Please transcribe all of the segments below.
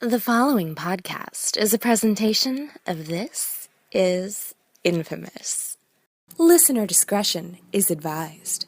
The following podcast is a presentation of This Is Infamous. Listener discretion is advised.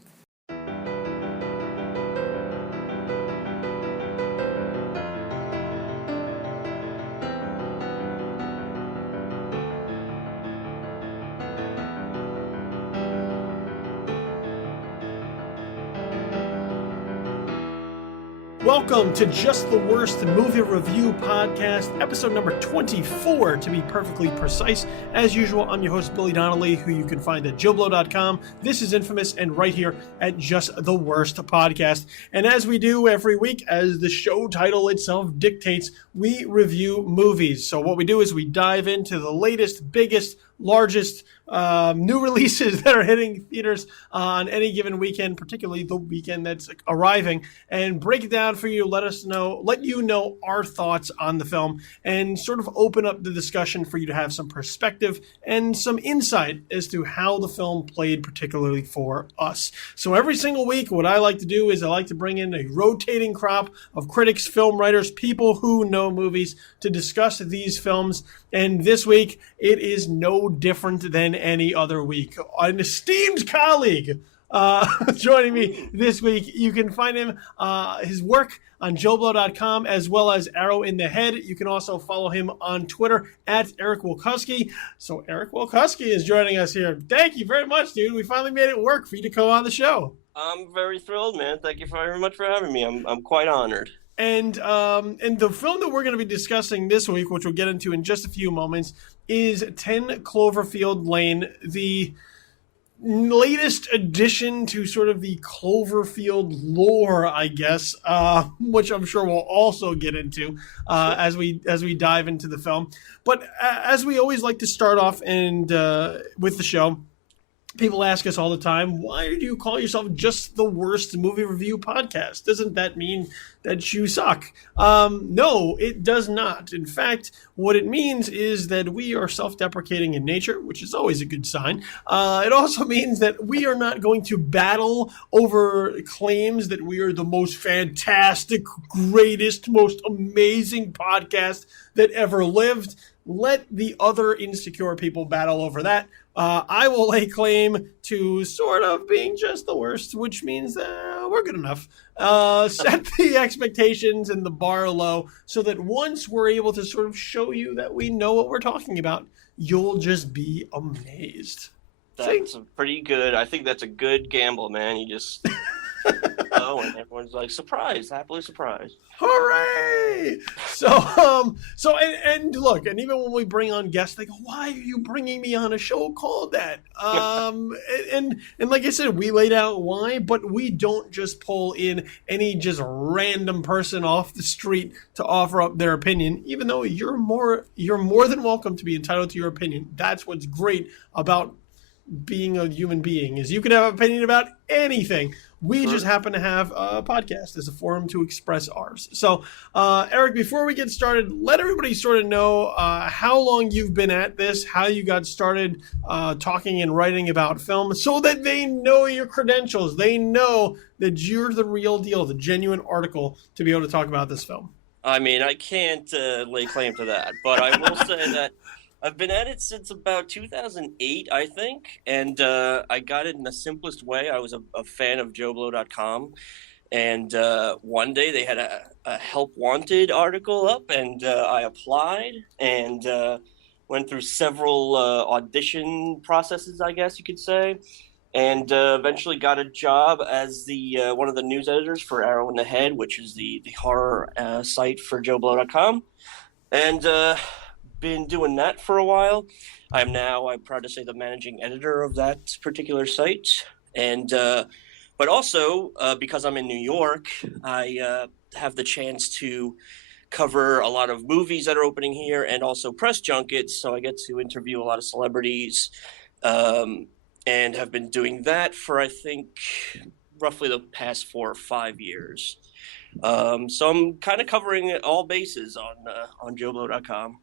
Welcome to Just the Worst Movie Review Podcast, episode number 24, to be perfectly precise. As usual, I'm your host, Billy Donnelly, who you can find at JoBlo.com. This is Infamous, and right here at Just the Worst Podcast. And as we do every week, as the show title itself dictates, we review movies. So what we do is we dive into the latest, biggest, largest new releases that are hitting theaters on any given weekend, particularly the weekend that's arriving, and break it down for you, let you know our thoughts on the film, and sort of open up the discussion for you to have some perspective and some insight as to how the film played particularly for us. So every single week, what I like to do is I like to bring in a rotating crop of critics, film writers, people who know movies to discuss these films. And this week, it is no different than any other week. An esteemed colleague joining me this week. You can find him, his work on JoBlo.com, as well as Arrow in the Head. You can also follow him on Twitter at Eric Walkuski. So Eric Walkuski is joining us here. Thank you very much, dude. We finally made it work for you to come on the show. I'm very thrilled, man. Thank you very much for having me. I'm quite honored. And the film that we're going to be discussing this week, which we'll get into in just a few moments, is 10 Cloverfield Lane, the latest addition to sort of the Cloverfield lore, I guess, which I'm sure we'll also get into as we dive into the film. But as we always like to start off with the show, people ask us all the time, why do you call yourself Just the Worst Movie Review Podcast? Doesn't that mean that you suck? No, it does not. In fact, what it means is that we are self-deprecating in nature, which is always a good sign. It also means that we are not going to battle over claims that we are the most fantastic, greatest, most amazing podcast that ever lived. Let the other insecure people battle over that. I will lay claim to sort of being just the worst, which means we're good enough. Set the expectations and the bar low so that once we're able to sort of show you that we know what we're talking about, you'll just be amazed. That's pretty good. I think that's a good gamble, man. You just go and everyone's like surprised, happily surprised. Hooray! So look, and even when we bring on guests, they go, "Why are you bringing me on a show called that?" And like I said, we laid out why, but we don't just pull in any just random person off the street to offer up their opinion. Even though you're more than welcome to be entitled to your opinion. That's what's great about being a human being, is you can have an opinion about anything. We just happen to have a podcast as a forum to express ours. So, Eric, before we get started, let everybody sort of know how long you've been at this, how you got started talking and writing about film, so that they know your credentials. They know that you're the real deal, the genuine article to be able to talk about this film. I mean, I can't lay claim to that, but I will say that I've been at it since about 2008, I think, and I got it in the simplest way. I was a fan of JoBlo.com, and one day they had a help wanted article up, and I applied and went through several audition processes, I guess you could say, and eventually got a job as the one of the news editors for Arrow in the Head, which is the horror site for JoBlo.com, and been doing that for a while. I'm proud to say, the managing editor of that particular site. And but also, because I'm in New York, I have the chance to cover a lot of movies that are opening here and also press junkets. So I get to interview a lot of celebrities and have been doing that for, I think, roughly the past 4 or 5 years. So I'm kind of covering all bases on JoBlo.com.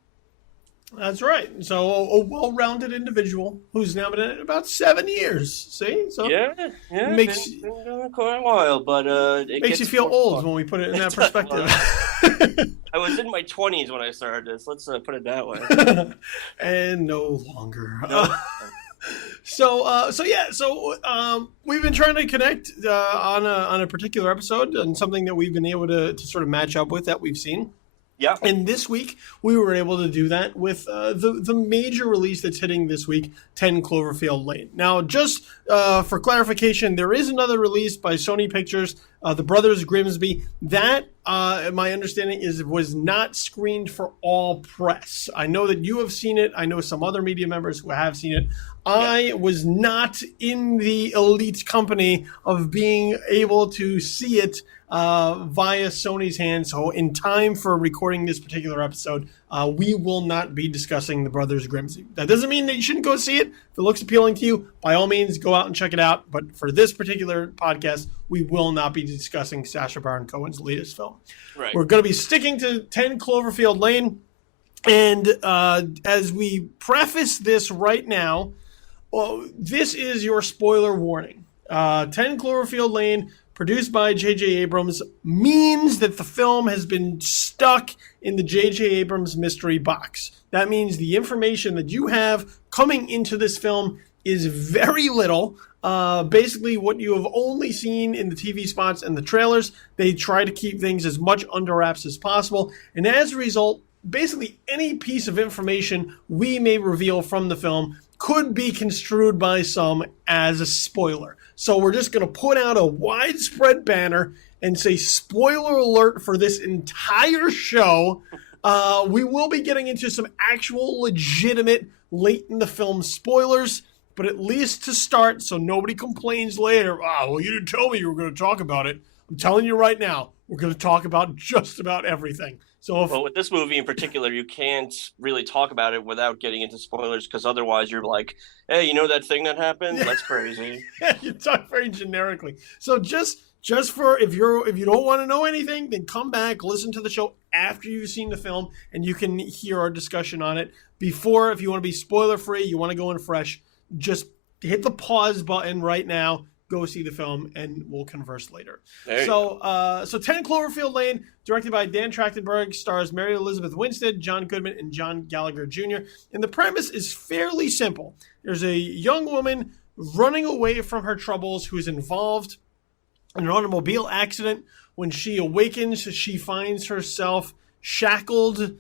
That's right. So a well-rounded individual who's now been in it about 7 years. See, so Yeah, makes been doing it quite a while, but it makes you gets feel more old fun. when we put it in that Well, perspective. I was in my 20s when I started this. Let's put it that way. And no longer. No. We've been trying to connect on a particular episode and something that we've been able to sort of match up with that we've seen. Yeah. And this week, we were able to do that with the major release that's hitting this week, 10 Cloverfield Lane. Now, just for clarification, there is another release by Sony Pictures, The Brothers Grimsby. That, my understanding, was not screened for all press. I know that you have seen it. I know some other media members who have seen it. I was not in the elite company of being able to see it via Sony's hands. So in time for recording this particular episode, we will not be discussing The Brothers Grimsby. That doesn't mean that you shouldn't go see it. If it looks appealing to you, by all means, go out and check it out. But for this particular podcast, we will not be discussing Sacha Baron Cohen's latest film. Right. We're going to be sticking to 10 Cloverfield Lane. And as we preface this right now, well, this is your spoiler warning. 10 Cloverfield Lane, produced by J.J. Abrams, means that the film has been stuck in the J.J. Abrams mystery box. That means the information that you have coming into this film is very little. Basically, what you have only seen in the TV spots and the trailers, they try to keep things as much under wraps as possible. And as a result, basically any piece of information we may reveal from the film could be construed by some as a spoiler. So we're just going to put out a widespread banner and say spoiler alert for this entire show. We will be getting into some actual legitimate late in the film spoilers, but at least to start, so nobody complains later, well, you didn't tell me you were going to talk about it. I'm telling you right now, we're going to talk about just about everything. So Well, with this movie in particular, you can't really talk about it without getting into spoilers, because otherwise you're like, hey, you know that thing that happened? That's crazy. You talk very generically. So just for if you don't want to know anything, then come back, listen to the show after you've seen the film, and you can hear our discussion on it. Before, if you want to be spoiler free, you want to go in fresh, just hit the pause button right now. Go see the film, and we'll converse later. So 10 Cloverfield Lane, directed by Dan Trachtenberg, stars Mary Elizabeth Winstead, John Goodman, and John Gallagher Jr. And the premise is fairly simple. There's a young woman running away from her troubles who is involved in an automobile accident. When she awakens, she finds herself shackled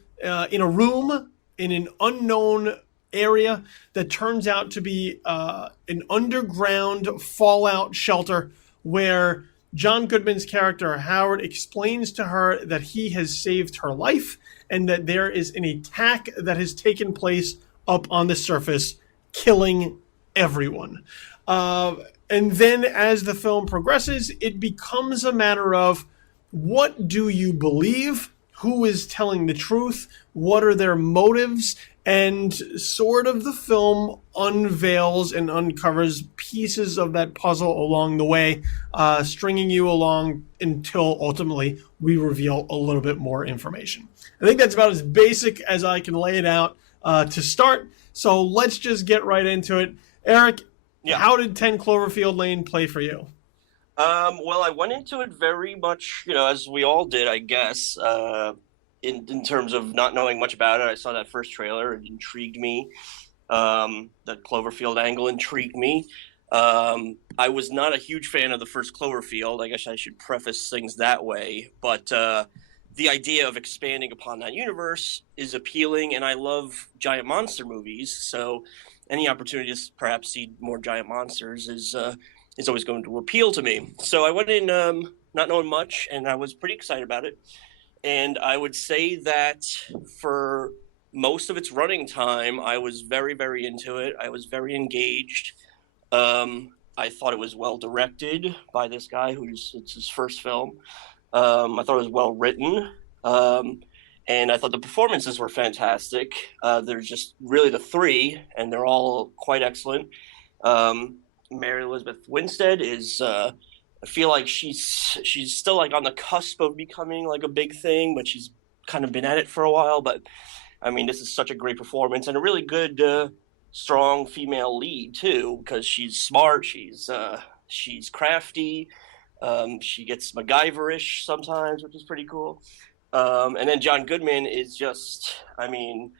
in a room in an unknown area that turns out to be an underground fallout shelter where John Goodman's character Howard explains to her that he has saved her life and that there is an attack that has taken place up on the surface, killing everyone. And then as the film progresses, it becomes a matter of, what do you believe? Who is telling the truth? What are their motives? And sort of the film unveils and uncovers pieces of that puzzle along the way, stringing you along until ultimately we reveal a little bit more information. I think that's about as basic as I can lay it out to start. So let's just get right into it. Eric, How did 10 Cloverfield Lane play for you? Well, I went into it very much, as we all did, I guess, in terms of not knowing much about it. I saw that first trailer. It intrigued me. The Cloverfield angle intrigued me. I was not a huge fan of the first Cloverfield. I guess I should preface things that way. But the idea of expanding upon that universe is appealing, and I love giant monster movies. So any opportunity to perhaps see more giant monsters is always going to appeal to me. So I went in not knowing much, and I was pretty excited about it. And I would say that for most of its running time, I was very, very into it. I was very engaged. I thought it was well directed by this guy it's his first film. I thought it was well written. And I thought the performances were fantastic. There's just really the three, and they're all quite excellent. Mary Elizabeth Winstead is... I feel like she's still like on the cusp of becoming like a big thing, but she's kind of been at it for a while. But I mean, this is such a great performance and a really good, strong female lead too, because she's smart, she's crafty, she gets MacGyver-ish sometimes, which is pretty cool. And then John Goodman is just, I mean,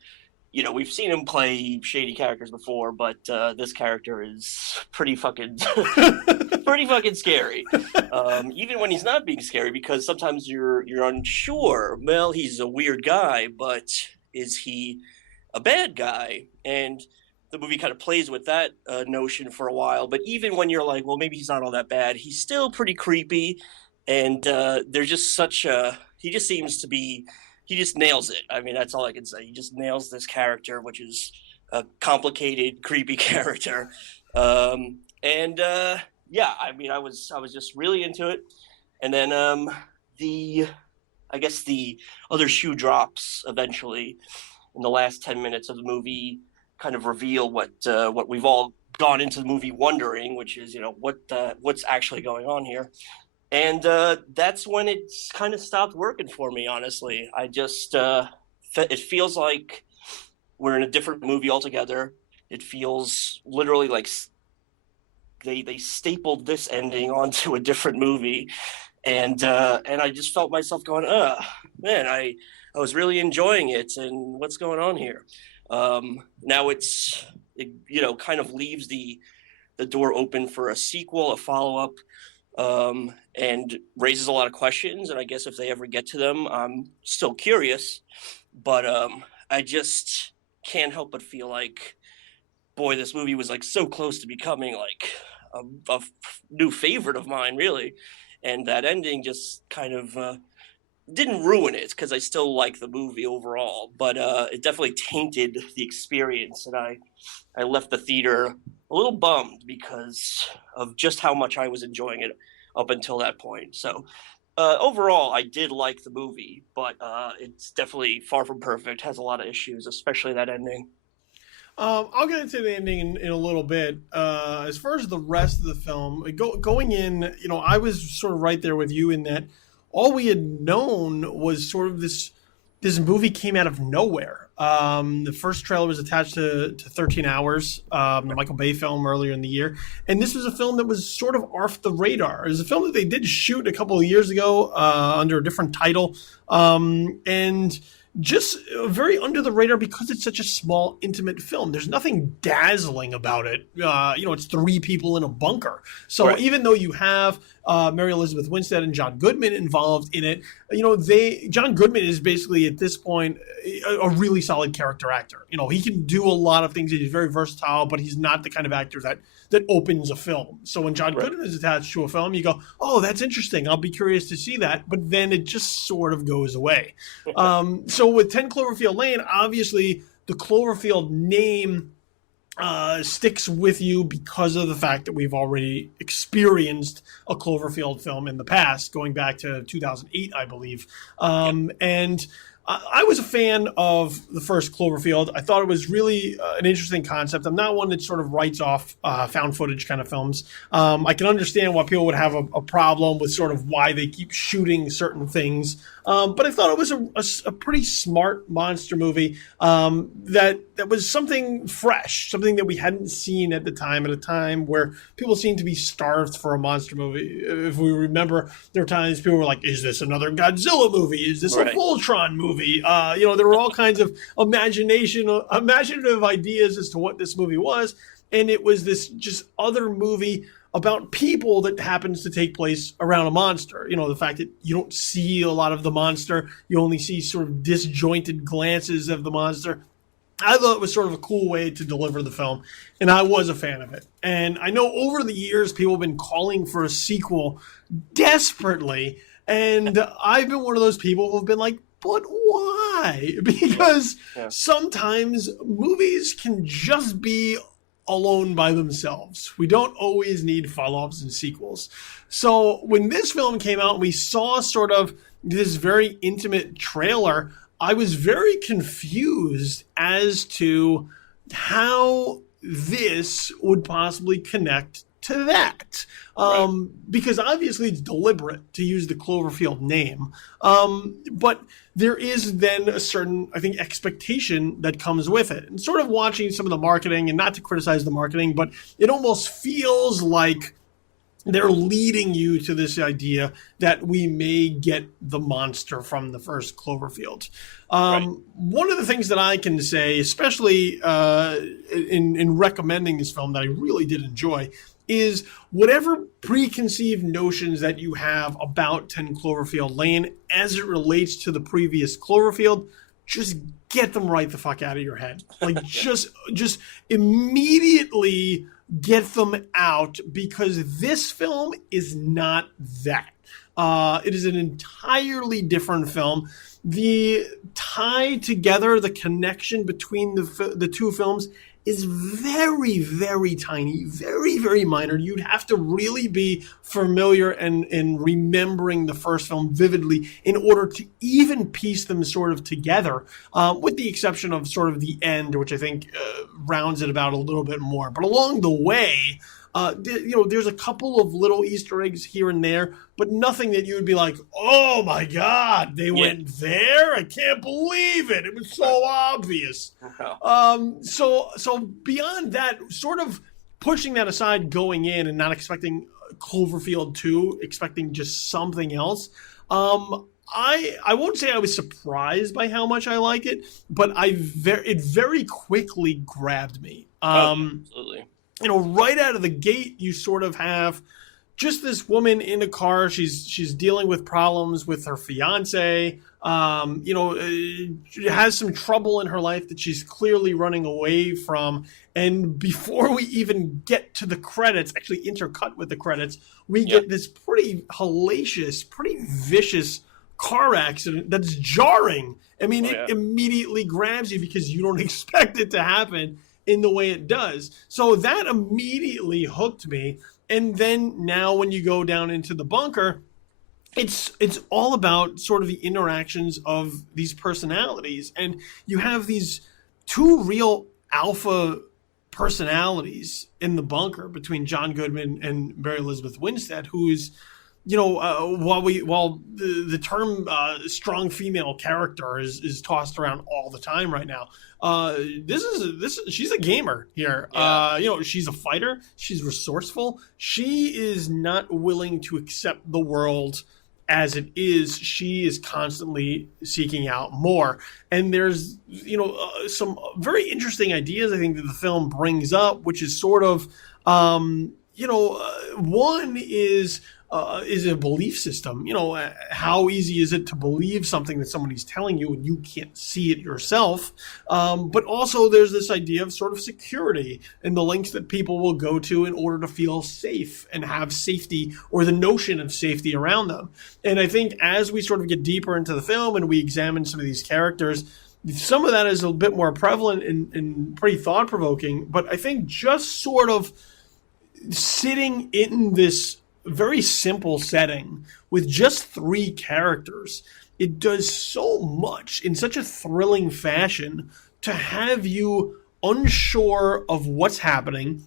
we've seen him play shady characters before, but this character is pretty fucking scary. Even when he's not being scary, because sometimes you're unsure. Well, he's a weird guy, but is he a bad guy? And the movie kind of plays with that notion for a while. But even when you're like, well, maybe he's not all that bad, he's still pretty creepy. And there's just he just seems to be, he just nails it. I mean, that's all I can say. He just nails this character, which is a complicated, creepy character. Yeah, I mean, I was just really into it. And then I guess the other shoe drops eventually in the last 10 minutes of the movie kind of reveal what we've all gone into the movie wondering, which is, what's actually going on here. And that's when it's kind of stopped working for me, honestly. I just, it feels like we're in a different movie altogether. It feels literally like they stapled this ending onto a different movie. And I just felt myself going, man, I was really enjoying it. And what's going on here? Now it kind of leaves the door open for a sequel, a follow-up, and raises a lot of questions. And I guess if they ever get to them, I'm still curious. But I just can't help but feel like, boy, this movie was like so close to becoming like a new favorite of mine, really. And that ending just kind of didn't ruin it, because I still like the movie overall, but it definitely tainted the experience. And I left the theater a little bummed because of just how much I was enjoying it up until that point. So overall, I did like the movie, but it's definitely far from perfect, has a lot of issues, especially that ending. I'll get into the ending in a little bit. As far as the rest of the film, going in, I was sort of right there with you in that all we had known was sort of this movie came out of nowhere. The first trailer was attached to 13 Hours, the Michael Bay film earlier in the year. And this was a film that was sort of off the radar. It was a film that they did shoot a couple of years ago under a different title. And just very under the radar because it's such a small, intimate film. There's nothing dazzling about it. It's three people in a bunker. So right. Even though you have Mary Elizabeth Winstead and John Goodman involved in it, John Goodman is basically at this point a really solid character actor. He can do a lot of things. He's very versatile, but he's not the kind of actor that opens a film. So when John Goodman is attached to a film, you go, oh, that's interesting. I'll be curious to see that. But then it just sort of goes away. So with 10 Cloverfield Lane, obviously the Cloverfield name sticks with you because of the fact that we've already experienced a Cloverfield film in the past, going back to 2008, I believe. And I was a fan of the first Cloverfield. I thought it was really an interesting concept. I'm not one that sort of writes off found footage kind of films. I can understand why people would have a problem with sort of why they keep shooting certain things. But I thought it was a pretty smart monster movie that was something fresh, something that we hadn't seen at the time, at a time where people seemed to be starved for a monster movie. If we remember, there were times people were like, is this another Godzilla movie? Is this a Voltron movie? There were all kinds of imaginative ideas as to what this movie was. And it was this just other movie about people that happens to take place around a monster. The fact that you don't see a lot of the monster, you only see sort of disjointed glances of the monster. I thought it was sort of a cool way to deliver the film, and I was a fan of it. And I know over the years, people have been calling for a sequel desperately, and I've been one of those people who have been like, but why? Because sometimes movies can just be alone by themselves. We don't always need follow-ups and sequels. So when this film came out, we saw sort of this very intimate trailer. I was very confused as to how this would possibly connect to that. Right. Because obviously it's deliberate to use the Cloverfield name. But there is then a certain, I think, expectation that comes with it. And sort of watching some of the marketing, and not to criticize the marketing, but it almost feels like they're leading you to this idea that we may get the monster from the first Cloverfield. Right. One of the things that I can say, especially in recommending this film that I really did enjoy, is whatever preconceived notions that you have about 10 Cloverfield Lane as it relates to the previous Cloverfield, just get them right the fuck out of your head. Like, just immediately get them out, because this film is not that. It is an entirely different film. The tie together, the connection between the two films is very, very tiny, very, very minor. You'd have to really be familiar and remembering the first film vividly in order to even piece them sort of together, with the exception of sort of the end, which I think rounds it about a little bit more. But along the way, there's a couple of little Easter eggs here and there, but nothing that you would be like, oh my God, they went there? I can't believe it. It was so obvious. So beyond that, sort of pushing that aside going in and not expecting Cloverfield 2, expecting just something else, I won't say I was surprised by how much I like it, but it very quickly grabbed me. Absolutely. Right out of the gate, you sort of have just this woman in a car. She's dealing with problems with her fiance. Has some trouble in her life that she's clearly running away from. And before we even get to the credits, actually intercut with the credits, we get this pretty hellacious, pretty vicious car accident that's jarring. I mean, it immediately grabs you because you don't expect it to happen in the way it does. So that immediately hooked me. And then now when you go down into the bunker, it's all about sort of the interactions of these personalities. And you have these two real alpha personalities in the bunker between John Goodman and Mary Elizabeth Winstead, who's, while the term strong female character is tossed around all the time right now, she's a gamer here. She's a fighter. She's resourceful. She is not willing to accept the world as it is. She is constantly seeking out more. And there's, some very interesting ideas I think that the film brings up, which is sort of, one is a belief system. How easy is it to believe something that somebody's telling you and you can't see it yourself? But also there's this idea of sort of security and the lengths that people will go to in order to feel safe and have safety, or the notion of safety around them. And I think as we sort of get deeper into the film and we examine some of these characters, some of that is a bit more prevalent and pretty thought-provoking. But I think just sort of sitting in this very simple setting with just 3 characters, it does so much in such a thrilling fashion to have you unsure of what's happening,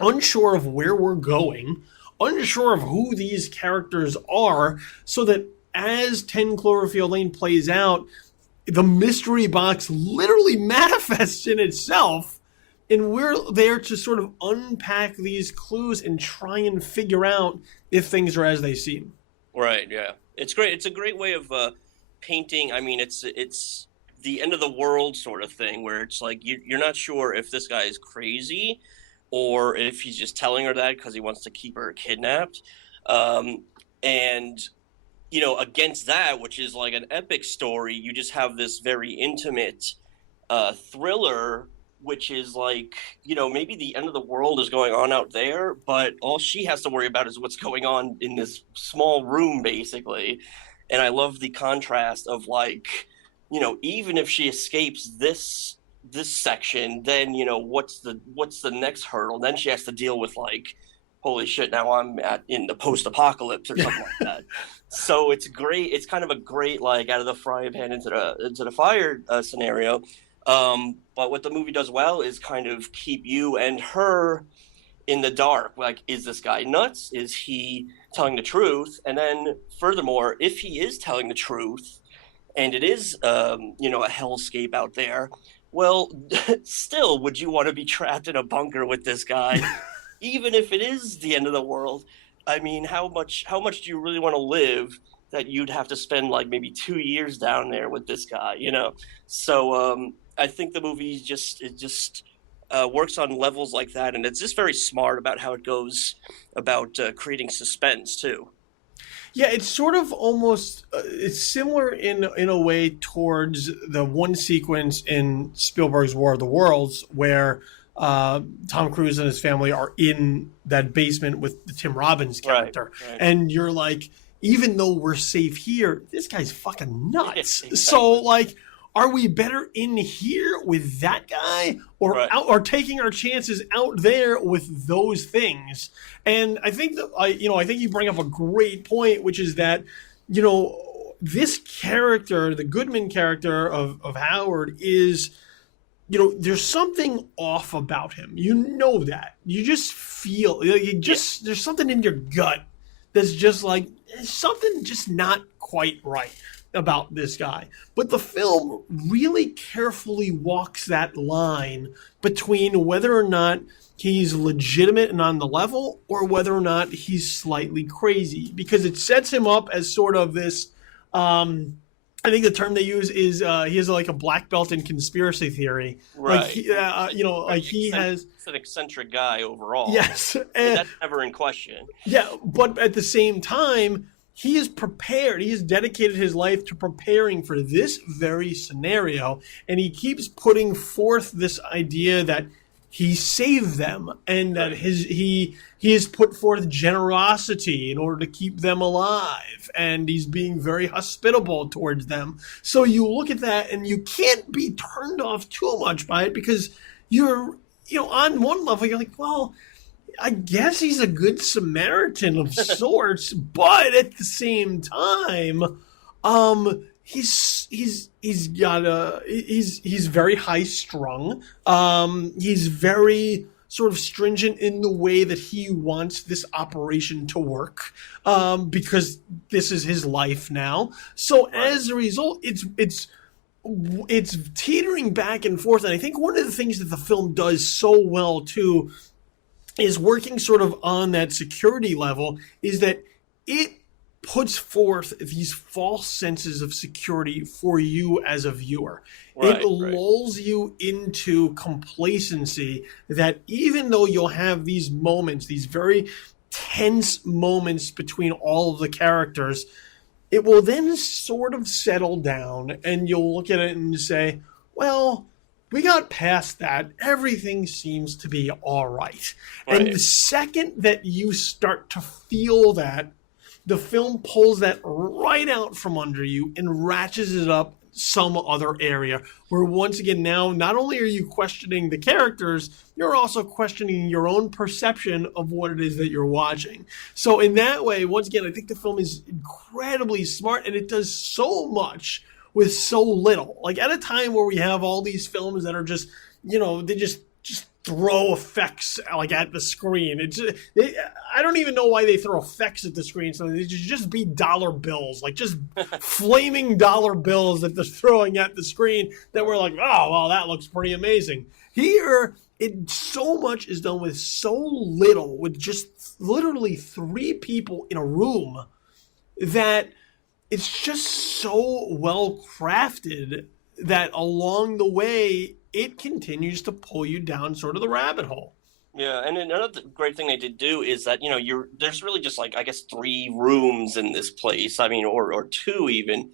unsure of where we're going, unsure of who these characters are, so that as 10 Cloverfield Lane plays out, the mystery box literally manifests in itself. And we're there to sort of unpack these clues and try and figure out if things are as they seem. Right, yeah. It's great. It's a great way of painting. I mean, it's the end of the world sort of thing, where it's like you're not sure if this guy is crazy or if he's just telling her that because he wants to keep her kidnapped. And, against that, which is like an epic story, you just have this very intimate thriller, which is like, maybe the end of the world is going on out there, but all she has to worry about is what's going on in this small room, basically. And I love the contrast of like, even if she escapes this section, then, what's the next hurdle? Then she has to deal with like, holy shit, now I'm in the post-apocalypse or something like that. So it's great. It's kind of a great, like, out of the frying pan into the fire scenario. But what the movie does well is kind of keep you and her in the dark. Like, is this guy nuts? Is he telling the truth? And then furthermore, if he is telling the truth and it is, you know, a hellscape out there, well, still, would you want to be trapped in a bunker with this guy, even if it is the end of the world? I mean, how much do you really want to live that you'd have to spend like maybe 2 years down there with this guy, you know? So I think the movie just works on levels like that, and it's just very smart about how it goes about creating suspense too. Yeah, it's sort of almost it's similar in a way towards the one sequence in Spielberg's War of the Worlds where Tom Cruise and his family are in that basement with the Tim Robbins character, right. and you're like, even though we're safe here, this guy's fucking nuts. Exactly. So like, are we better in here with that guy, or out, or taking our chances out there with those things? And I think that I think you bring up a great point, which is that, you know, this character, the Goodman character of Howard, is, you know, there's something off about him. You know that. You just feel, there's something in your gut that's just like, something just not quite right about this guy. But the film really carefully walks that line between whether or not he's legitimate and on the level, or whether or not he's slightly crazy, because it sets him up as sort of this, I think the term they use is he has like a black belt in conspiracy theory. Right. Like he has. It's an eccentric guy overall. Yes. And that's never in question. Yeah, but at the same time, he is prepared. He has dedicated his life to preparing for this very scenario, and he keeps putting forth this idea that he saved them, and that he has put forth generosity in order to keep them alive, and he's being very hospitable towards them. So you look at that, and you can't be turned off too much by it, because you're, you know, on one level you're like, well, I guess he's a good Samaritan of sorts, but at the same time, he's very high strung. He's very sort of stringent in the way that he wants this operation to work, because this is his life now. So as a result, it's teetering back and forth. And I think one of the things that the film does so well too is working sort of on that security level, is that it puts forth these false senses of security for you as a viewer. It lulls you into complacency that even though you'll have these moments, these very tense moments between all of the characters, it will then sort of settle down, and you'll look at it and say, well, we got past that. Everything seems to be all right. And the second that you start to feel that, the film pulls that right out from under you and ratchets it up some other area, where once again, now not only are you questioning the characters, you're also questioning your own perception of what it is that you're watching. So in that way, once again, I think the film is incredibly smart, and it does so much with so little. Like, at a time where we have all these films that are just, you know, they just throw effects like at the screen. I don't even know why they throw effects at the screen. So they just be dollar bills, like just flaming dollar bills that they're throwing at the screen, that we're like, oh, well, that looks pretty amazing. Here, so much is done with so little, with just literally 3 people in a room, that it's just so well crafted that along the way, it continues to pull you down sort of the rabbit hole. Yeah, and another great thing they did do is that, you know, there's really just like, I guess, 3 rooms in this place. I mean, or 2 even.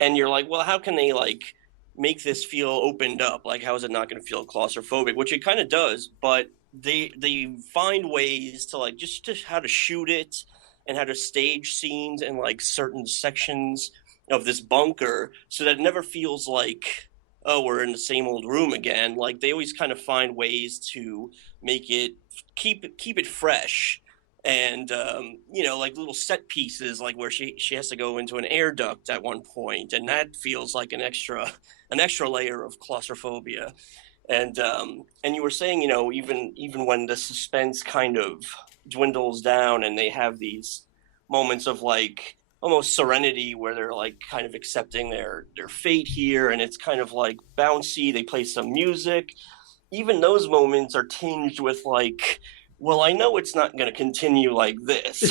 And you're like, well, how can they like make this feel opened up? Like, how is it not going to feel claustrophobic? Which it kind of does, but they find ways to like just how to shoot it and how to stage scenes in like certain sections of this bunker, so that it never feels like, oh, we're in the same old room again. Like, they always kind of find ways to make it keep it fresh, and you know, like little set pieces, like where she has to go into an air duct at one point, and that feels like an extra layer of claustrophobia. And you were saying, even when the suspense kind of dwindles down and they have these moments of like almost serenity where they're like kind of accepting their fate here, and it's kind of like bouncy, they play some music. Even those moments are tinged with like, well, I know it's not going to continue like this.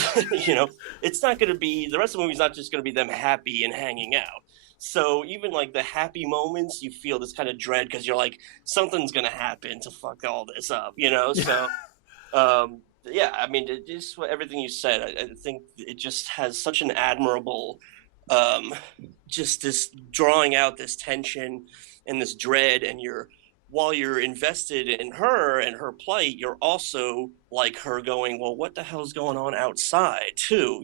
It's not going to be, the rest of the movie's not just going to be them happy and hanging out. So even like the happy moments, you feel this kind of dread because you're like, something's going to happen to fuck all this up, So, yeah, I mean, it just everything you said, I think it just has such an admirable, just this drawing out this tension and this dread, and while you're invested in her and her plight, you're also like her going, well, what the hell's going on outside too,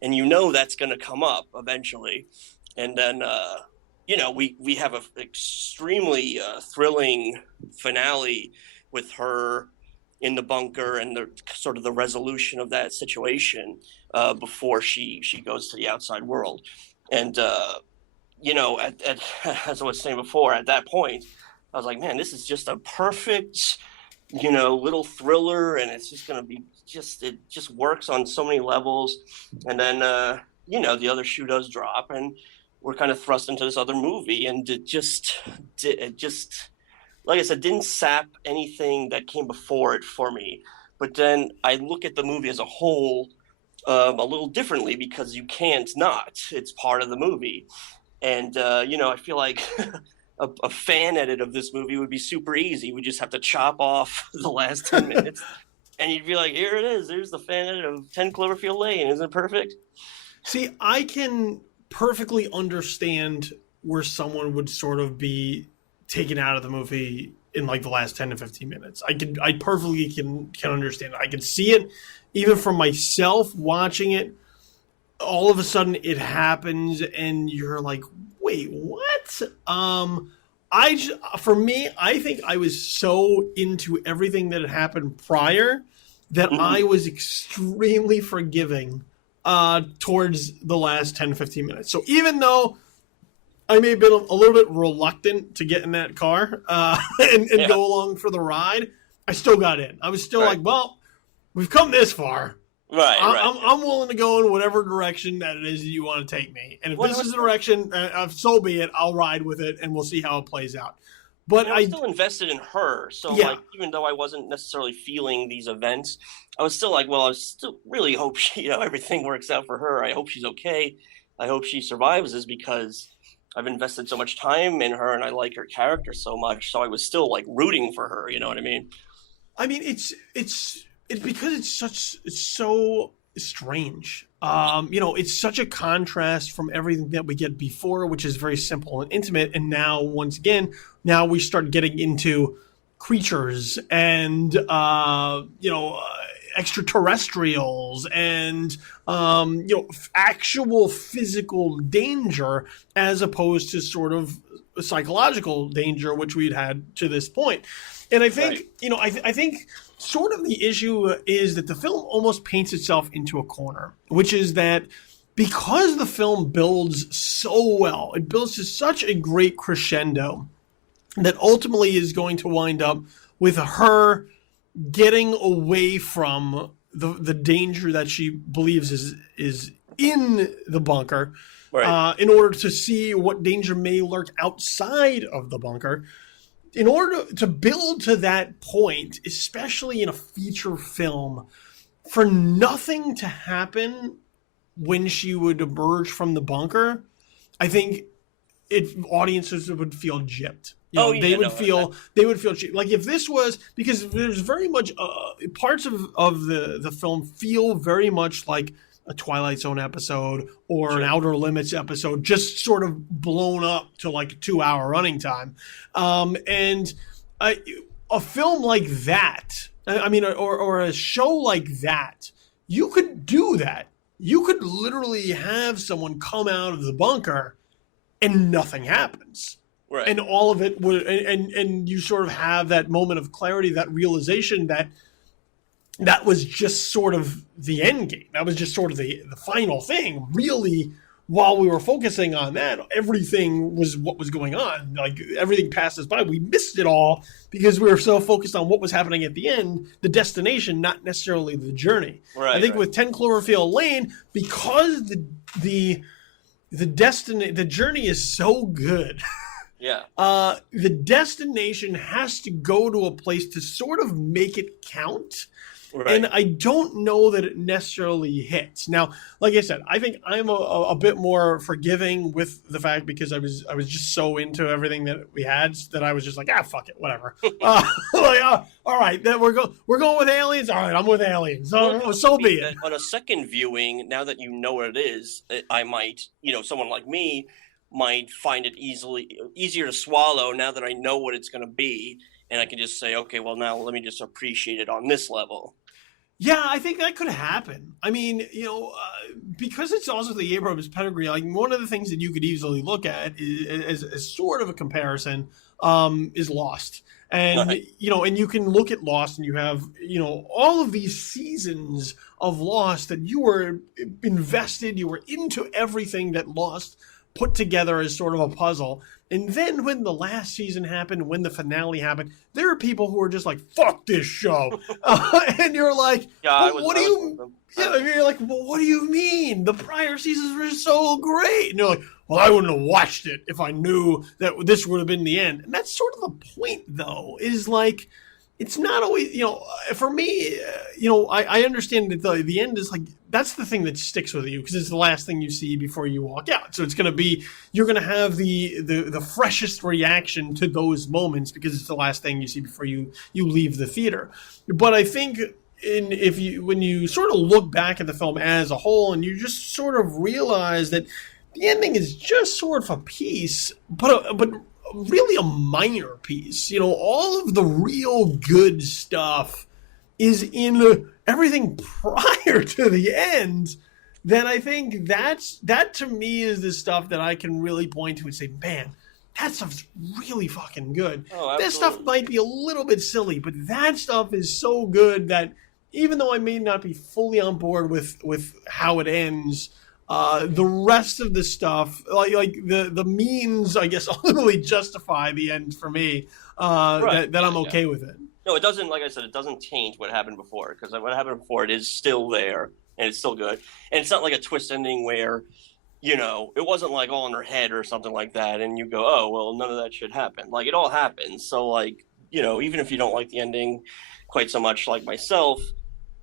and that's going to come up eventually. And then, we have an extremely thrilling finale with her in the bunker and the sort of the resolution of that situation before she goes to the outside world. And, as I was saying before, at that point, I was like, man, this is just a perfect, little thriller, and it's just going to be it just works on so many levels. And then, the other shoe does drop, and we're kind of thrust into this other movie, and it just, like I said, didn't sap anything that came before it for me. But then I look at the movie as a whole a little differently, because you can't not. It's part of the movie. And, I feel like a fan edit of this movie would be super easy. We just have to chop off the last 10 minutes, and you'd be like, here it is. There's the fan edit of 10 Cloverfield Lane. Isn't it perfect? See, I can perfectly understand where someone would sort of be taken out of the movie in like the last 10 to 15 minutes. I perfectly can understand it. I can see it even from myself watching it. All of a sudden it happens and you're like, wait, what? For me, I think I was so into everything that had happened prior that I was extremely forgiving towards the last 10, 15 minutes. So even though I may have been a little bit reluctant to get in that car and go along for the ride, I still got in. I was still like, well, we've come this far. Right. I'm willing to go in whatever direction that it is that you want to take me. And if this is the direction, so be it. I'll ride with it, and we'll see how it plays out. But I was still invested in her. So, like, even though I wasn't necessarily feeling these events, I was still like, well, I still really hope everything works out for her. I hope she's okay. I hope she survives this, because I've invested so much time in her and I like her character so much. So I was still like rooting for her. You know what I mean? I mean, it's because it's so strange. It's such a contrast from everything that we get before, which is very simple and intimate. And now, once again, we start getting into creatures and, extraterrestrials and, actual physical danger, as opposed to sort of psychological danger, which we'd had to this point. And I think, I think sort of the issue is that the film almost paints itself into a corner, which is that because the film builds so well, it builds to such a great crescendo that ultimately is going to wind up with her getting away from the danger that she believes is in the bunker, in order to see what danger may lurk outside of the bunker. In order to build to that point, especially in a feature film, for nothing to happen when she would emerge from the bunker, I think audiences would feel gypped. They would feel cheap. Like if this was, because there's very much parts of the film feel very much like a Twilight Zone episode or an Outer Limits episode, just sort of blown up to like a 2-hour running time. And a film like that, or a show like that, you could do that. You could literally have someone come out of the bunker and nothing happens. Right. And all of it would, and you sort of have that moment of clarity, that realization that was just sort of the end game. That was just sort of the final thing. Really, while we were focusing on that, everything was what was going on. Like, everything passed us by. We missed it all because we were so focused on what was happening at the end, the destination, not necessarily the journey. Right, I think with 10 Cloverfield Lane, because the journey is so good. Yeah. The destination has to go to a place to sort of make it count. Right. And I don't know that it necessarily hits. Now, like I said, I think I'm a bit more forgiving with the fact because I was just so into everything that we had that I was just like, fuck it, whatever. All right, then we're going with aliens. All right, I'm with aliens. So be it. On a second viewing, now that you know what it is, I might, someone like me might find it easier to swallow now that I know what it's going to be, and I can just say, okay, well, now let me just appreciate it on this level. Yeah, I think that could happen. I mean, because it's also the Abrams pedigree, like one of the things that you could easily look at is as sort of a comparison is Lost. And, right. And you can look at Lost and you have, all of these seasons of Lost that you were invested, you were into everything that Lost put together as sort of a puzzle. And then when the last season happened, when the finale happened, there are people who are just like, fuck this show. And you're like, what do you mean? The prior seasons were so great. And you're like, well, I wouldn't have watched it if I knew that this would have been the end. And that's sort of the point, though, is like, it's not always, for me, I understand that the end is like, that's the thing that sticks with you because it's the last thing you see before you walk out. So it's going to be, you're going to have the freshest reaction to those moments because it's the last thing you see before you leave the theater. But I think when you sort of look back at the film as a whole and you just sort of realize that the ending is just sort of a piece, but really a minor piece. All of the real good stuff is in everything prior to the end. Then I think that to me is the stuff that I can really point to and say, man, that stuff's really fucking good. Oh, that stuff might be a little bit silly, but that stuff is so good that even though I may not be fully on board with how it ends, the rest of the stuff, like the means, I guess, ultimately justify the end for me. That I'm okay with it. No, it doesn't. Like I said, it doesn't change what happened before because what happened before it is still there and it's still good. And it's not like a twist ending where, it wasn't like all in her head or something like that. And you go, oh well, none of that should happen. Like it all happens. So like even if you don't like the ending quite so much, like myself,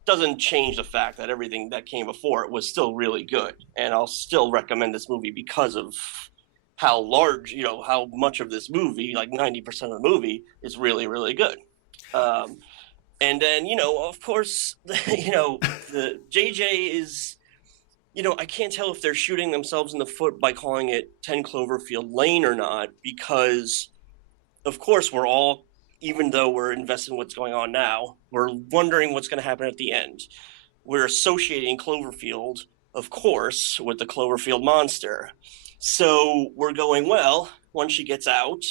doesn't change the fact that everything that came before it was still really good. And I'll still recommend this movie because of how large, how much of this movie, like 90% of the movie, is really, really good. And then, of course, the JJ is, I can't tell if they're shooting themselves in the foot by calling it 10 Cloverfield Lane or not, because, of course, we're all, even though we're invested in what's going on now, we're wondering what's going to happen at the end. We're associating Cloverfield, of course, with the Cloverfield monster. So we're going, well, once she gets out,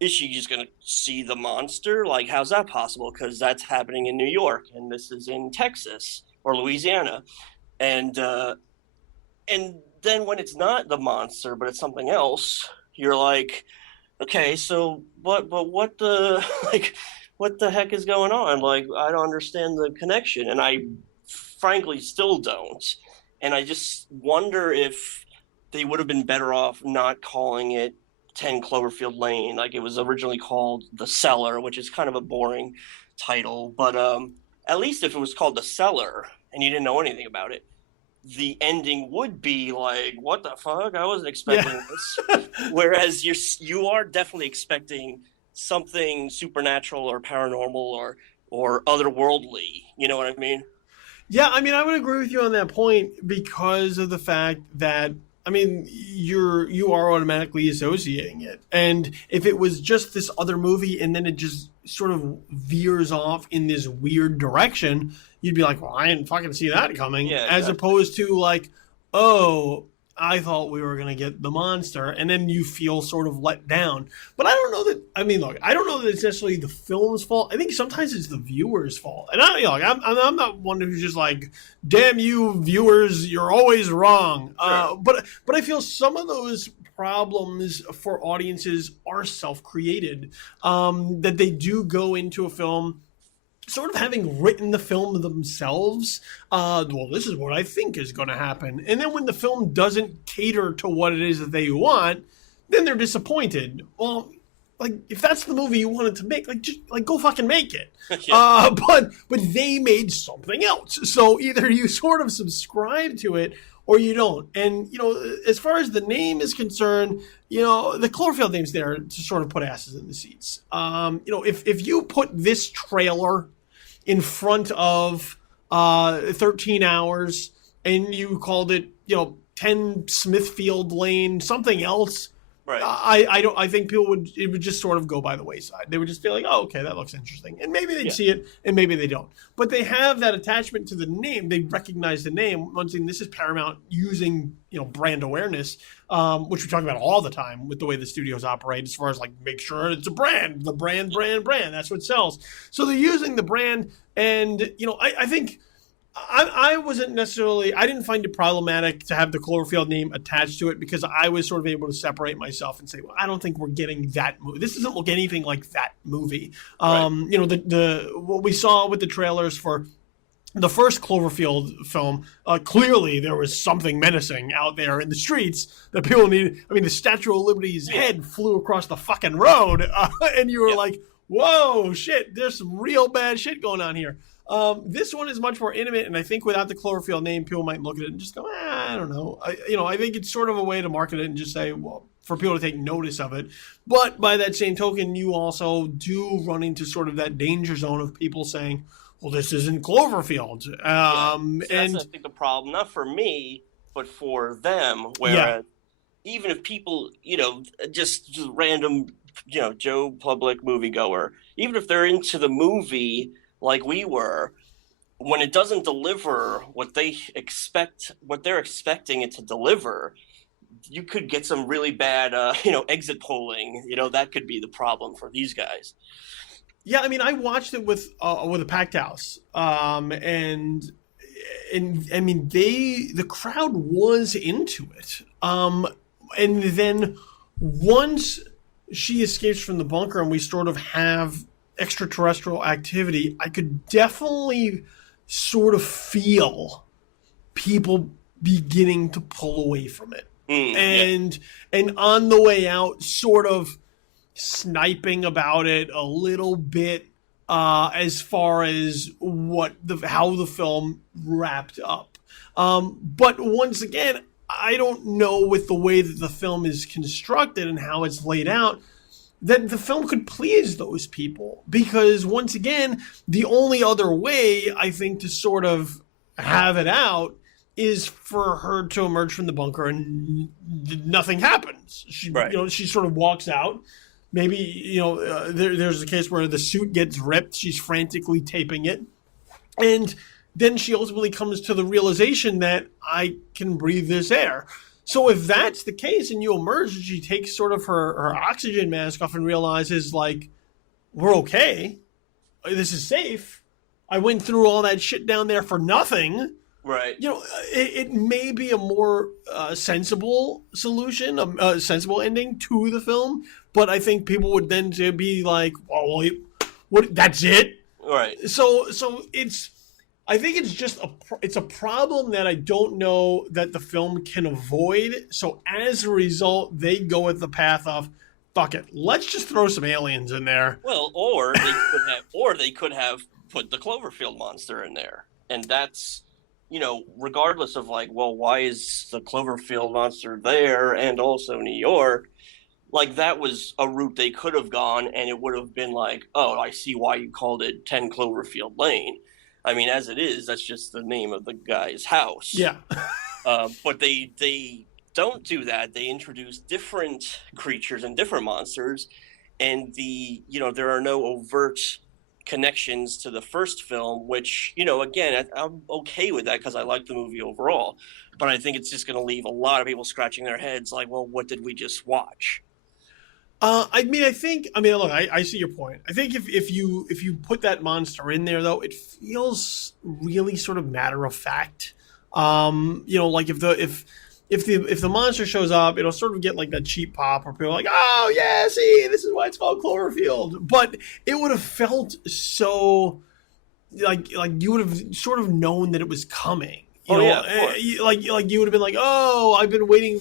is she just going to see the monster? Like, how's that possible? Because that's happening in New York, and this is in Texas or Louisiana. And then when it's not the monster, but it's something else, you're like, okay, so what the heck is going on? Like, I don't understand the connection, and I frankly still don't. And I just wonder if they would have been better off not calling it 10 Cloverfield Lane. Like it was originally called The Cellar, which is kind of a boring title. But at least if it was called The Cellar and you didn't know anything about it, the ending would be like, what the fuck? I wasn't expecting this. Whereas you are definitely expecting something supernatural or paranormal or otherworldly. You know what I mean? Yeah, I mean, I would agree with you on that point because of the fact that, I mean, you are automatically associating it. And if it was just this other movie and then it just sort of veers off in this weird direction, you'd be like, well, I didn't fucking see that coming. Yeah, exactly. As opposed to like, oh, I thought we were going to get the monster, and then you feel sort of let down. But I don't know that. I mean, look, I don't know that it's necessarily the film's fault. I think sometimes it's the viewer's fault. And I'm not one who's just like, "Damn you, viewers, you're always wrong." Sure. But I feel some of those problems for audiences are self-created. That they do go into a film sort of having written the film themselves. Well, this is what I think is going to happen. And then when the film doesn't cater to what it is that they want, then they're disappointed. Well, like, if that's the movie you wanted to make, just go fucking make it. Yeah. But they made something else. So either you sort of subscribe to it or you don't. And, as far as the name is concerned, the Cloverfield name's there to sort of put asses in the seats. If you put this trailer in front of 13 Hours and you called it, 10 Smithfield Lane, something else, Right. I think it would just sort of go by the wayside. They would just be like, oh, okay, that looks interesting. And maybe they'd see it and maybe they don't. But they have that attachment to the name. They recognize the name. One thing, this is Paramount using, brand awareness, which we talk about all the time with the way the studios operate as far as make sure it's a brand, the brand. That's what sells. So they're using the brand. And, I think I wasn't necessarily, I didn't find it problematic to have the Cloverfield name attached to it because I was sort of able to separate myself and say, well, I don't think we're getting that movie. This doesn't look anything like that movie. Right. What we saw with the trailers for the first Cloverfield film, clearly there was something menacing out there in the streets that people needed. I mean, the Statue of Liberty's head flew across the fucking road, and you were like, whoa, shit, there's some real bad shit going on here. This one is much more intimate, and I think without the Cloverfield name, people might look at it and just go, I don't know. I think it's sort of a way to market it and just say, well, for people to take notice of it. But by that same token, you also do run into sort of that danger zone of people saying, well, this isn't Cloverfield. So that's, I think, the problem, not for me, but for them, whereas even if people, just random, Joe Public moviegoer, even if they're into the movie like we were, when it doesn't deliver what they're expecting it to deliver, you could get some really bad, exit polling. That could be the problem for these guys. Yeah, I mean, I watched it with a packed house, and I mean, the crowd was into it, and then once she escapes from the bunker and we sort of have extraterrestrial activity, I could definitely sort of feel people beginning to pull away from it. And on the way out, sort of sniping about it a little bit as far as how the film wrapped up. But once again, I don't know, with the way that the film is constructed and how it's laid out, that the film could please those people, because once again, the only other way I think to sort of have it out is for her to emerge from the bunker and nothing happens. She, she sort of walks out. Maybe, there's a case where the suit gets ripped. She's frantically taping it. And then she ultimately comes to the realization that I can breathe this air. So if that's the case and you emerge and she takes sort of her oxygen mask off and realizes, we're okay. This is safe. I went through all that shit down there for nothing. Right. It may be a more sensible solution, a sensible ending to the film. But I think people would then be like, "Oh, what? That's it." Right. So I think it's just it's a problem that I don't know that the film can avoid. So as a result, they go with the path of, fuck it, let's just throw some aliens in there. Well, they could have put the Cloverfield monster in there, and that's, regardless of why is the Cloverfield monster there and also New York. That was a route they could have gone, and it would have been oh, I see why you called it 10 Cloverfield Lane. I mean, as it is, that's just the name of the guy's house. Yeah. But they don't do that. They introduce different creatures and different monsters, and there are no overt connections to the first film, which, you know, again, I'm okay with that because I like the movie overall. But I think it's just going to leave a lot of people scratching their heads like, well, what did we just watch? Look, I see your point. I think if you put that monster in there, though, it feels really sort of matter of fact. Like if the monster shows up, it'll sort of get like that cheap pop where people are like, oh yeah, see, this is why it's called Cloverfield. But it would have felt so like you would have sort of known that it was coming. Like you would have been like, oh, I've been waiting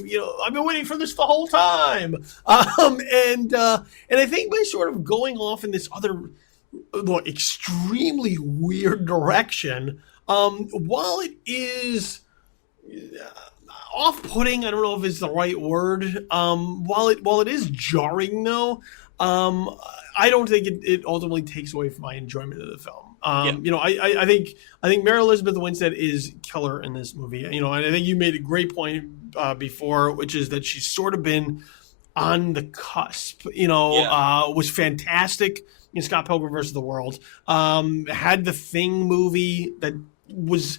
for this the whole time. And I think by sort of going off in this other extremely weird direction, while it is off-putting, I don't know if it's the right word. While it is jarring, though, I don't think it ultimately takes away from my enjoyment of the film. I think Mary Elizabeth Winstead is killer in this movie. And I think you made a great point before, which is that she's sort of been on the cusp. Was fantastic in Scott Pilgrim versus the World. Had the Thing movie that was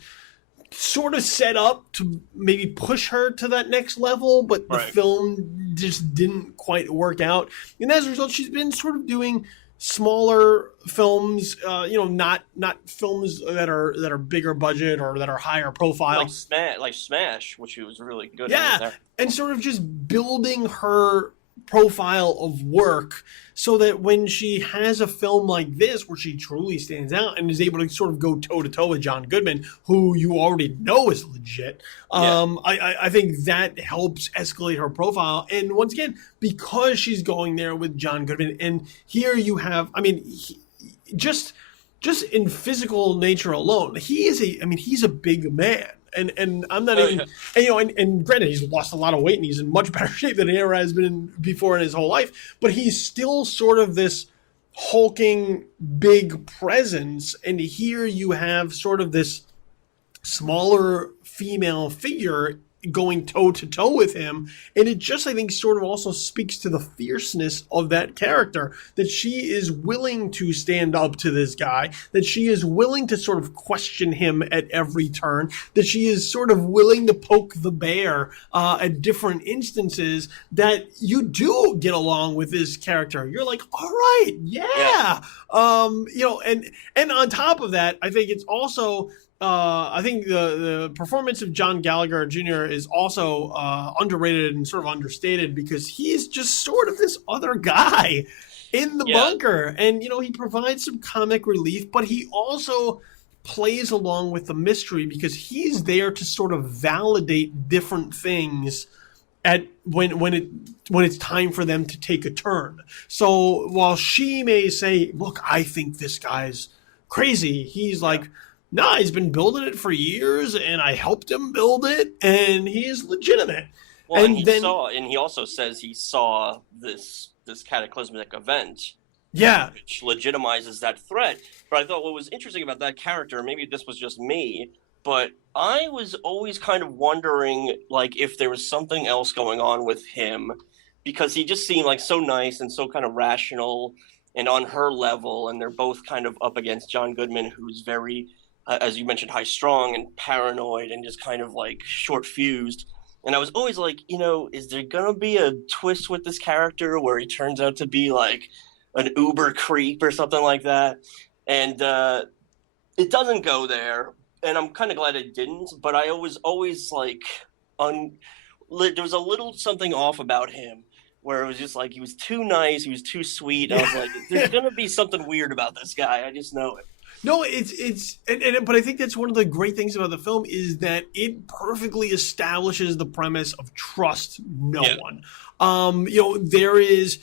sort of set up to maybe push her to that next level, but the film just didn't quite work out. And as a result, she's been sort of doing smaller films, not films that are bigger budget or that are higher profile, like Smash, which she was really good at. Yeah, and sort of just building her profile of work so that when she has a film like this where she truly stands out and is able to sort of go toe-to-toe with John Goodman, who you already know is legit, I think that helps escalate her profile. And once again, because she's going there with John Goodman, and here you have, just in physical nature alone, he's a big man. And I'm not and granted, he's lost a lot of weight and he's in much better shape than he ever has been in before in his whole life, but he's still sort of this hulking big presence. And here you have sort of this smaller female figure going toe to toe with him. And it just, I think, sort of also speaks to the fierceness of that character, that she is willing to stand up to this guy, that she is willing to sort of question him at every turn, that she is sort of willing to poke the bear at different instances, that you do get along with this character. You're like, all right, yeah. And on top of that, I think it's also, I think the performance of John Gallagher Jr. is also underrated and sort of understated, because he's just sort of this other guy in the bunker. And, he provides some comic relief, but he also plays along with the mystery because he's there to sort of validate different things when it's time for them to take a turn. So while she may say, look, I think this guy's crazy, he's like, nah, he's been building it for years, and I helped him build it, and he's legitimate. Well, and he also says he saw this cataclysmic event, which legitimizes that threat. But I thought what was interesting about that character, maybe this was just me, but I was always kind of wondering, like, if there was something else going on with him, because he just seemed like so nice and so kind of rational and on her level, and they're both kind of up against John Goodman, who's very, as you mentioned, high-strung and paranoid and just kind of like short-fused. And I was always like, is there going to be a twist with this character where he turns out to be like an uber creep or something like that? And it doesn't go there. And I'm kind of glad it didn't. But I was always like, there was a little something off about him, where it was just like he was too nice, he was too sweet. I was like, there's going to be something weird about this guy. I just know it. No, but I think that's one of the great things about the film is that it perfectly establishes the premise of trust no one. There is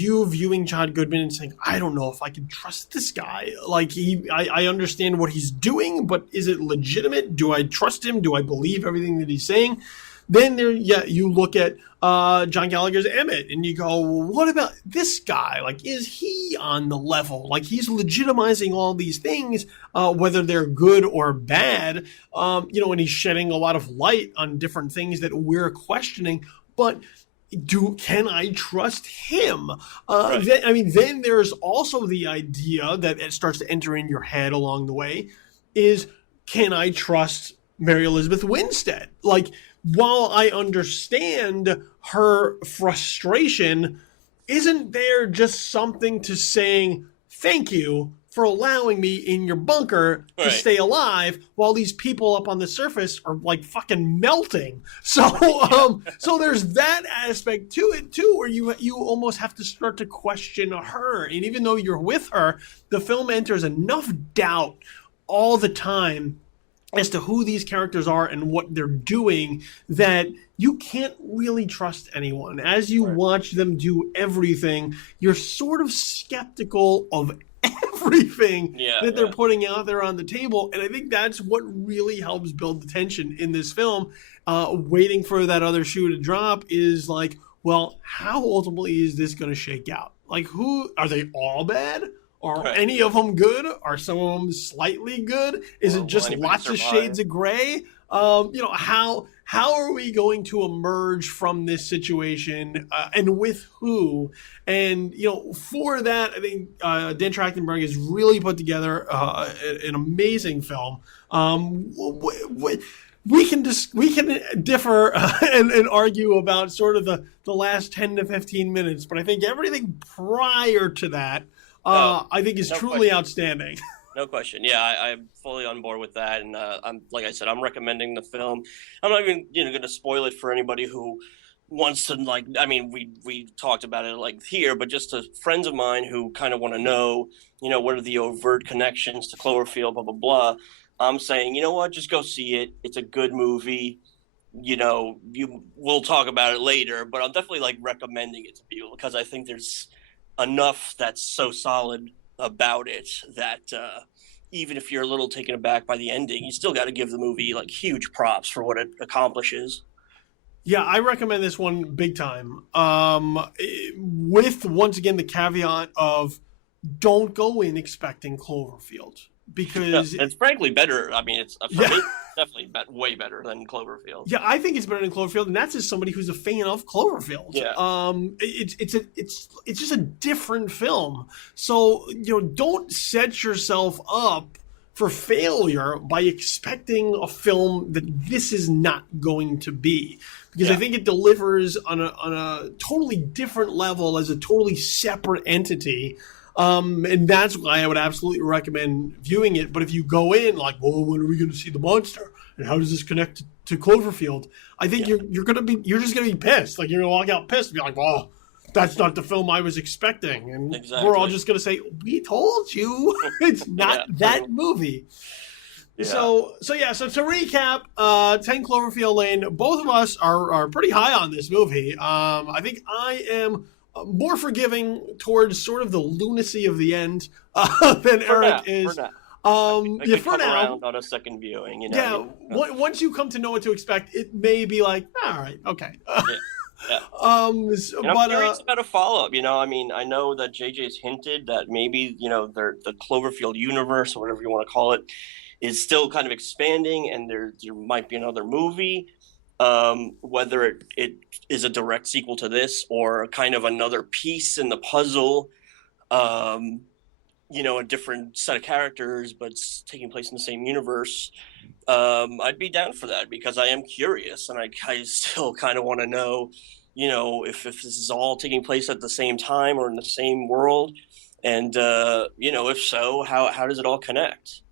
you viewing John Goodman and saying, I don't know if I can trust this guy. Like I understand what he's doing, but is it legitimate? Do I trust him? Do I believe everything that he's saying? Then you look at John Gallagher's Emmett and you go, well, what about this guy? Like, is he on the level? Like, he's legitimizing all these things, whether they're good or bad, and he's shedding a lot of light on different things that we're questioning. But can I trust him? Right. Then there's also the idea that it starts to enter in your head along the way is, can I trust Mary Elizabeth Winstead? Like, while I understand her frustration, isn't there just something to saying thank you for allowing me in your bunker to stay alive while these people up on the surface are like fucking melting? So so there's that aspect to it too, where you almost have to start to question her. And even though you're with her, the film enters enough doubt all the time as to who these characters are and what they're doing that you can't really trust anyone. As you watch them do everything, you're sort of skeptical of everything that they're putting out there on the table. And I think that's what really helps build the tension in this film. Waiting for that other shoe to drop is like, well, how ultimately is this going to shake out? Like, who are they all bad? Are any of them good? Are some of them slightly good? Is it just lots of shades of gray? How are we going to emerge from this situation, and with who? And for that, I think Dan Trachtenberg has really put together an amazing film. We can differ and argue about sort of the last 10 to 15 minutes, but I think everything prior to that, I think is truly outstanding. No question. Yeah, I'm fully on board with that, and like I said, I'm recommending the film. I'm not even going to spoil it for anybody who wants to. Like, I mean, we talked about it like here, but just to friends of mine who kind of want to know, what are the overt connections to Cloverfield, blah blah blah. I'm saying, you know what, just go see it. It's a good movie. We'll talk about it later, but I'm definitely like recommending it to people because I think there's enough that's so solid about it that even if you're a little taken aback by the ending, you still got to give the movie like huge props for what it accomplishes. Yeah, I recommend this one big time. With once again the caveat of don't go in expecting Cloverfield, because it's frankly better. I mean, it's for me, definitely way better than Cloverfield. Yeah, I think it's better than Cloverfield, and that's as somebody who's a fan of Cloverfield. Yeah. It's just a different film. So don't set yourself up for failure by expecting a film that this is not going to be, because I think it delivers on a totally different level as a totally separate entity. And that's why I would absolutely recommend viewing it. But if you go in like, well, when are we going to see the monster? And how does this connect to Cloverfield? I think you're just going to be pissed. Like, you're going to walk out pissed and be like, well, that's not the film I was expecting. And we're all just going to say, we told you it's not that movie. Yeah. So to recap, 10 Cloverfield Lane, both of us are pretty high on this movie. I think I am more forgiving towards sort of the lunacy of the end than Eric is. For now, around on a second viewing. Once you come to know what to expect, it may be like, all right, okay. I'm curious about a follow-up. I know that JJ's hinted that maybe the Cloverfield universe, or whatever you want to call it, is still kind of expanding, and there might be another movie. Whether it is a direct sequel to this or kind of another piece in the puzzle, a different set of characters, but it's taking place in the same universe. I'd be down for that because I am curious, and I still kind of want to know, if this is all taking place at the same time or in the same world, and if so, how does it all connect?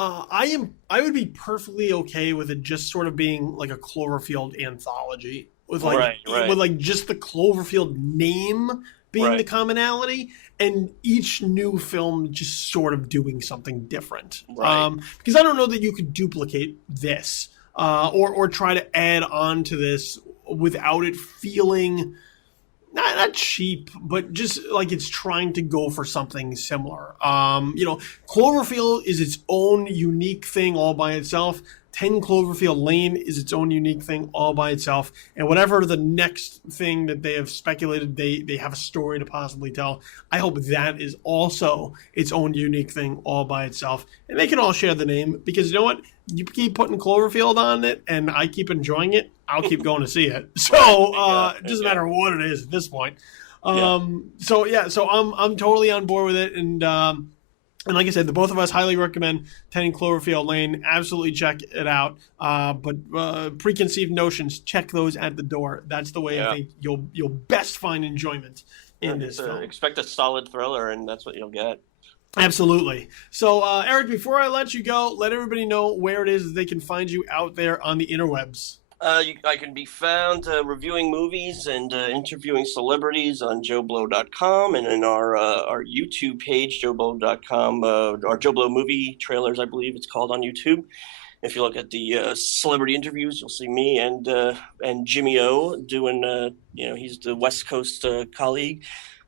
I would be perfectly okay with it just sort of being like a Cloverfield anthology with with just the Cloverfield name being the commonality, and each new film just sort of doing something different. Because I don't know that you could duplicate this or try to add on to this without it feeling not cheap, but just like it's trying to go for something similar. Cloverfield is its own unique thing all by itself. 10 Cloverfield Lane is its own unique thing all by itself. And whatever the next thing that they have speculated, they have a story to possibly tell. I hope that is also its own unique thing all by itself. And they can all share the name, because you know what? you keep putting Cloverfield on it and I keep enjoying it, I'll keep going to see it. So it doesn't matter what it is at this point. So I'm totally on board with it. And like I said, the both of us highly recommend 10 Cloverfield Lane. Absolutely check it out. But preconceived notions, check those at the door. That's the way I think you'll best find enjoyment in this film. Expect a solid thriller, and that's what you'll get. Absolutely. So, Eric, before I let you go, let everybody know where it is that they can find you out there on the interwebs. I can be found reviewing movies and interviewing celebrities on JoeBlow.com and in our YouTube page, JoeBlow.com, our Joe Blow movie trailers, I believe it's called on YouTube. If you look at the celebrity interviews, you'll see me and Jimmy O doing, he's the West Coast colleague.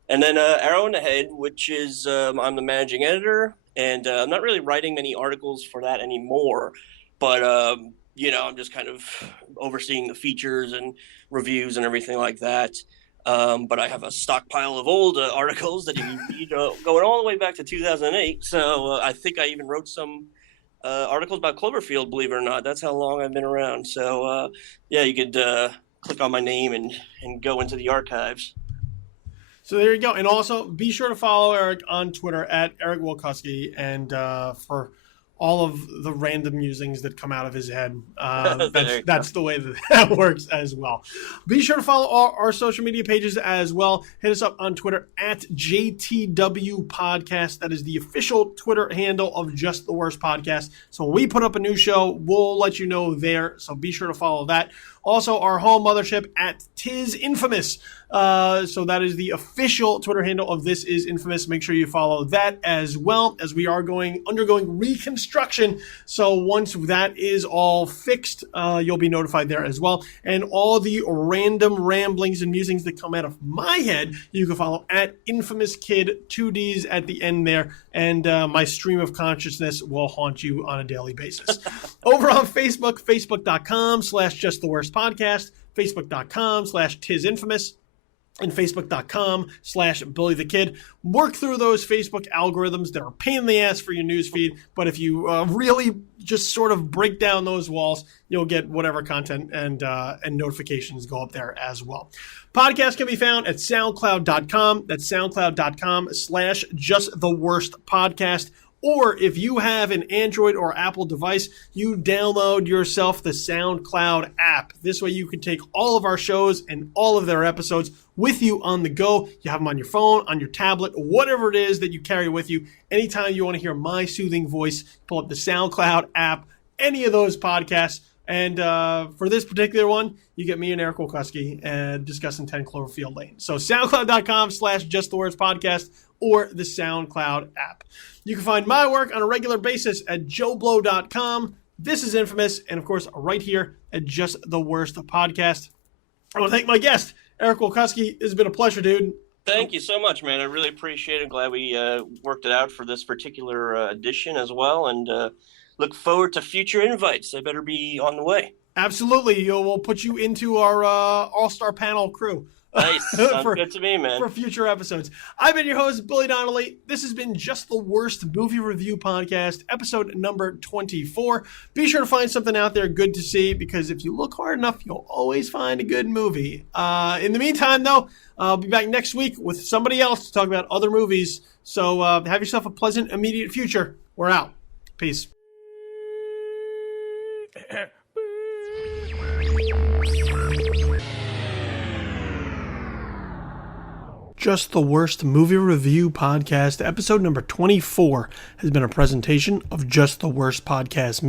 And then Arrow in the Head, which is I'm the managing editor, and I'm not really writing many articles for that anymore. But, I'm just kind of overseeing the features and reviews and everything like that. But I have a stockpile of old articles that you can read going all the way back to 2008. So I think I even wrote some articles about Cloverfield, believe it or not. That's how long I've been around. So, you could click on my name and go into the archives. So there you go. And also be sure to follow Eric on Twitter at Eric Walkuski, and for all of the random musings that come out of his head. That's the way that works as well. Be sure to follow our social media pages as well. Hit us up on Twitter at JTW Podcast. That is the official Twitter handle of Just the Worst Podcast. So when we put up a new show, we'll let you know there. So be sure to follow that. Also, our home mothership at Tis Infamous. So that is the official Twitter handle of This Is Infamous. Make sure you follow that as well, as we are undergoing reconstruction. So once that is all fixed, you'll be notified there as well. And all the random ramblings and musings that come out of my head, you can follow at Infamous Kid, 2 Ds at the end there. And my stream of consciousness will haunt you on a daily basis. Over on Facebook, facebook.com/Just the Worst Podcast, facebook.com/TisInfamous, and facebook.com/Billy the Kid. Work through those Facebook algorithms that are a pain in the ass for your newsfeed, but if you really just sort of break down those walls, you'll get whatever content and notifications go up there as well. Podcast can be found at soundcloud.com. That's soundcloud.com/JustTheWorstPodcast. Or if you have an Android or Apple device, you download yourself the SoundCloud app. This way you can take all of our shows and all of their episodes with you on the go. You have them on your phone, on your tablet, whatever it is that you carry with you. Anytime you want to hear my soothing voice, pull up the SoundCloud app, any of those podcasts. And for this particular one, you get me and Eric Walkuski discussing 10 Cloverfield Lane. So soundcloud.com/JustTheWorstPodcast or the SoundCloud app. You can find my work on a regular basis at joeblow.com. This is Infamous, and of course, right here at Just the Worst Podcast. I want to thank my guest, Eric Walkuski. It's been a pleasure, dude. Thank you so much, man. I really appreciate it. Glad we worked it out for this particular edition as well, and look forward to future invites. They better be on the way. Absolutely. We'll put you into our all-star panel crew. Nice. Sounds good to me, man. For future episodes. I've been your host, Billy Donnelly. This has been Just the Worst Movie Review Podcast, episode number 24. Be sure to find something out there good to see, because if you look hard enough, you'll always find a good movie. In the meantime, though, I'll be back next week with somebody else to talk about other movies. So have yourself a pleasant, immediate future. We're out. Peace. Just the Worst Movie Review Podcast, episode number 24, has been a presentation of Just the Worst Podcast